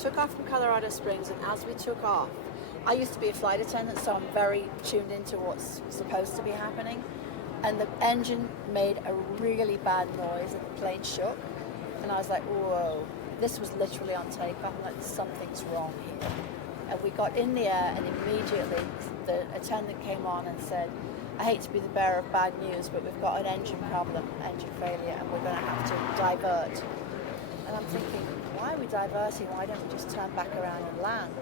took off from Colorado Springs, and as we took off, I used to be a flight attendant, so I'm very tuned into what's supposed to be happening. And the engine made a really bad noise, and the plane shook. And I was like, whoa, this was literally on takeoff. I'm like, something's wrong here. And we got in the air, and immediately the attendant came on and said, I hate to be the bearer of bad news, but we've got an engine problem, engine failure, and we're going to have to divert. And I'm thinking, why are we diverting? Why don't we just turn back around and land?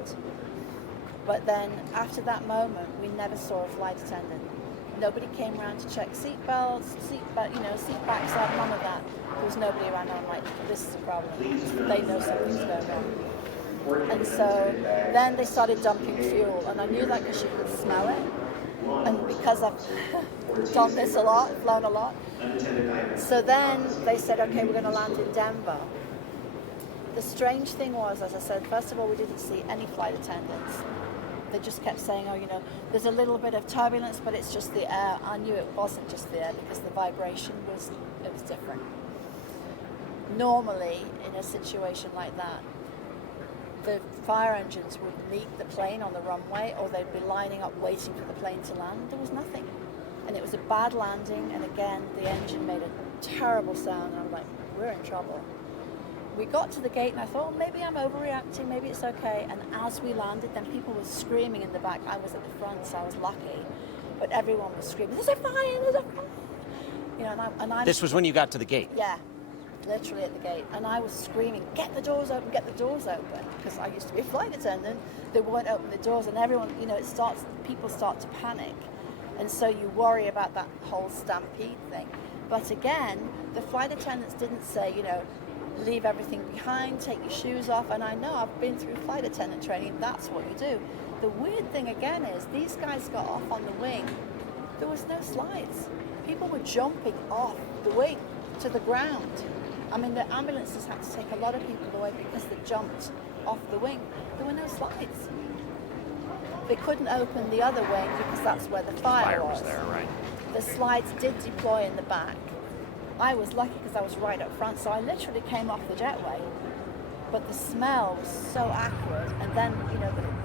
But then after that moment, we never saw a flight attendant. Nobody came around to check seat backs up, none of that. There was nobody around, and I'm like, this is a problem. They know something's going on. And so then they started dumping fuel, and I knew that because you could smell it. And because I've done this a lot, flown a lot. So then they said, okay, we're going to land in Denver. The strange thing was, as I said, first of all, we didn't see any flight attendants. They just kept saying, oh, there's a little bit of turbulence, but it's just the air. I knew it wasn't just the air because the vibration was different. Normally, in a situation like that, the fire engines would meet the plane on the runway, or they'd be lining up waiting for the plane to land. There was nothing. And it was a bad landing, and again, the engine made a terrible sound, and I'm like, we're in trouble. We got to the gate, and I thought, maybe I'm overreacting, maybe it's okay. And as we landed, then people were screaming in the back. I was at the front, so I was lucky. But everyone was screaming, there's a fire, there's a fire. And I This was when you got to the gate? Yeah. Literally at the gate, and I was screaming, get the doors open, because I used to be a flight attendant. They won't open the doors, and everyone, people start to panic, and so you worry about that whole stampede thing. But again, the flight attendants didn't say, leave everything behind, take your shoes off, and I know I've been through flight attendant training, that's what you do. The weird thing again is, these guys got off on the wing, there was no slides. People were jumping off the wing to the ground. I mean, the ambulances had to take a lot of people away because they jumped off the wing. There were no slides. They couldn't open the other wing because that's where the fire was. There, right? The slides did deploy in the back. I was lucky because I was right up front, so I literally came off the jetway. But the smell was so acrid, and then,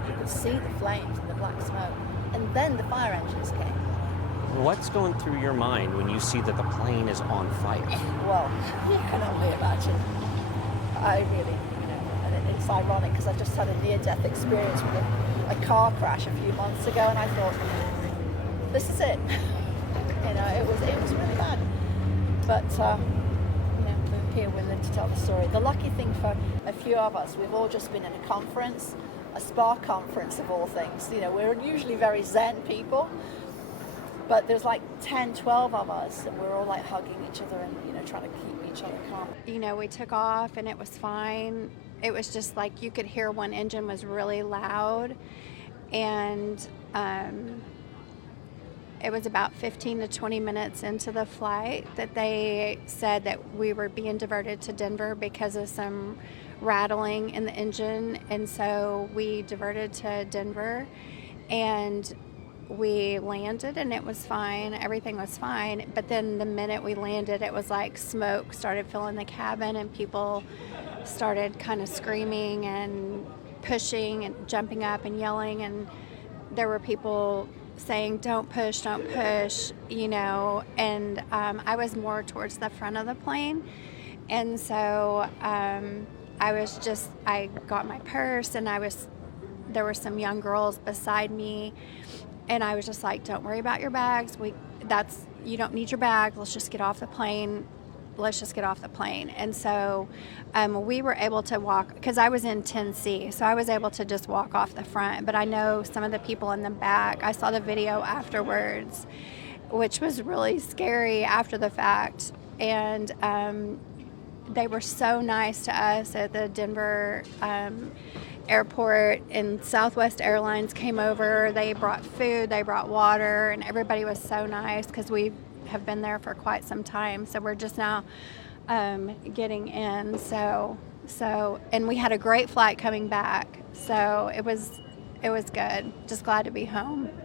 you could see the flames and the black smoke. And then the fire engines came. What's going through your mind when you see that the plane is on fire? Well, you can only imagine. I really, and it's ironic because I just had a near-death experience with a car crash a few months ago, and I thought, this is it. It was really bad. But we're here, we live to tell the story. The lucky thing for a few of us, we've all just been at a conference, a spa conference of all things. We're usually very zen people. But there's like 10, 12 of us, and we're all like hugging each other and, trying to keep each other calm. We took off and it was fine. It was just like you could hear one engine was really loud. And it was about 15 to 20 minutes into the flight that they said that we were being diverted to Denver because of some rattling in the engine. And so we diverted to Denver, and we landed and it was fine. Everything was fine. But then the minute we landed, it was like smoke started filling the cabin, and people started kind of screaming and pushing and jumping up and yelling. And there were people saying, don't push, and I was more towards the front of the plane. And so I got my purse, and there were some young girls beside me. And I was just like, don't worry about your bags. You don't need your bag. Let's just get off the plane. And so we were able to walk, because I was in 10C, so I was able to just walk off the front. But I know some of the people in the back, I saw the video afterwards, which was really scary after the fact. And they were so nice to us at the Denver airport, and Southwest Airlines came over. They brought food, they brought water, and everybody was so nice because we have been there for quite some time. So we're just now getting in. So and we had a great flight coming back. So it was good. Just glad to be home.